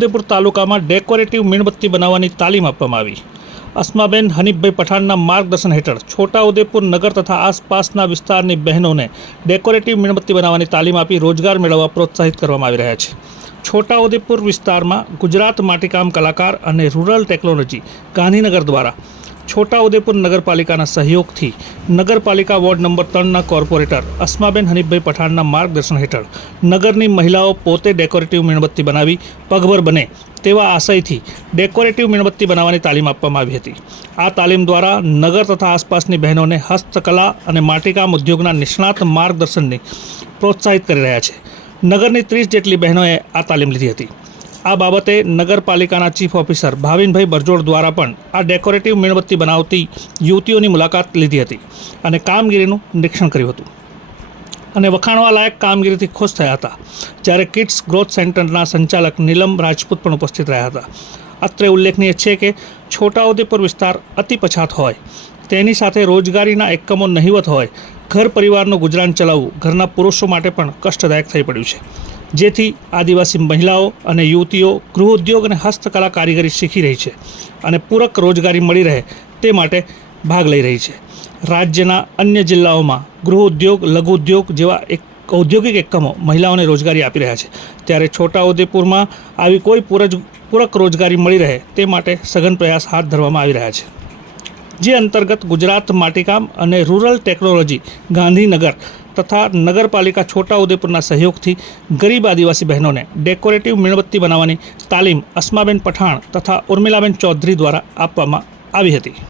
છોટાઉદેપુર તાલુકામાં ડેકોરેટિવ મીણબત્તી બનાવવાની તાલીમ આપવામાં આવી। अस्माबेन हनीफभाई पठाणना मार्गदर्शन हेठळ छोटाउदेपुर नगर तथा आसपासना विस्तारनी बहनोने डेकोरेटिव मीणबत्ती बनावવાની तालीम आपी रोजगार मेळववा प्रोत्साहित करवामां आवी रह्या छे। छोटाउदेपुर विस्तारमां गुजरात माटीकाम कलाकार अने रूरल टेक्नोलॉजी गांधीनगर द्वारा छोटाउदेपुर नगरपालिकाना सहयोगथी नगरपालिका वोर्ड नंबर 3 कोर्पोरेटर अस्माबेन हनीफभाई पठाणना मार्गदर्शन हेठळ नगरनी महिलाओं पोते डेकोरेटिव मीणबत्ती बनावी पगभर बने तेवा आशयथी डेकोरेटिव मीणबत्ती बनावવાની तालीम आपवामां आवी हती। आ तालीम द्वारा नगर तथा आसपासनी बहनोने हस्तकला अने माटीकाम उद्योगना निष्णात मार्गदर्शनने प्रोत्साहित करी रह्या छे। नगरनी 30 जेटली बहनोए आ तालीम लीधी हती। आ बाबते नगरपालिकाना चीफ ऑफिसर भाविनभाई बरजोड़ द्वारा पण आ डेकोरेटिव मीणबत्ती बनावती युवतीओनी मुलाकात लीधी हती अने कामगीरीनुं निरीक्षण कर्युं हतुं અને વખાણવા લાયક કામગીરીથી ખુશ થયા હતા। જ્યારે કિડ્સ ગ્રોથ સેન્ટરના સંચાલક નીલમ રાજપૂત પણ ઉપસ્થિત રહ્યા હતા। અત્રે ઉલ્લેખનીય છે કે છોટાઉદેપુર વિસ્તાર અતિ પછાત હોય તેની સાથે રોજગારીના એકમો નહિવત હોય ઘર પરિવારનું ગુજરાન ચલાવવું ઘરના પુરુષો માટે પણ કષ્ટદાયક થઈ પડ્યું છે। જેથી આદિવાસી મહિલાઓ અને યુવતીઓ ગૃહોદ્યોગ અને હસ્તકલા કારીગરી શીખી રહી છે અને પૂરક રોજગારી મળી રહે તે માટે ભાગ લઈ રહી છે। राज्यना अन्य जिल्लाओं में गृह उद्योग लघु उद्योग जेवा एक औद्योगिक एकमों महिलाओं रोजगारी आपी रह्या छे। त्यारे छोटाउदेपुर में आवी कोई पूरक रोजगारी मळी रहे ते माटे सघन प्रयास हाथ धरवामां आवी रह्या छे। जे अंतर्गत गुजरात माटीकाम अने रूरल टेक्नोलॉजी गांधीनगर तथा नगरपालिका छोटाउदेपुरना सहयोगथी गरीब आदिवासी बहनों ने डेकोरेटिव मीणबत्ती बनावવાની तालीम अस्माबेन पठाण तथा उर्मिलाबेन चौधरी द्वारा आपवामां आवी हती।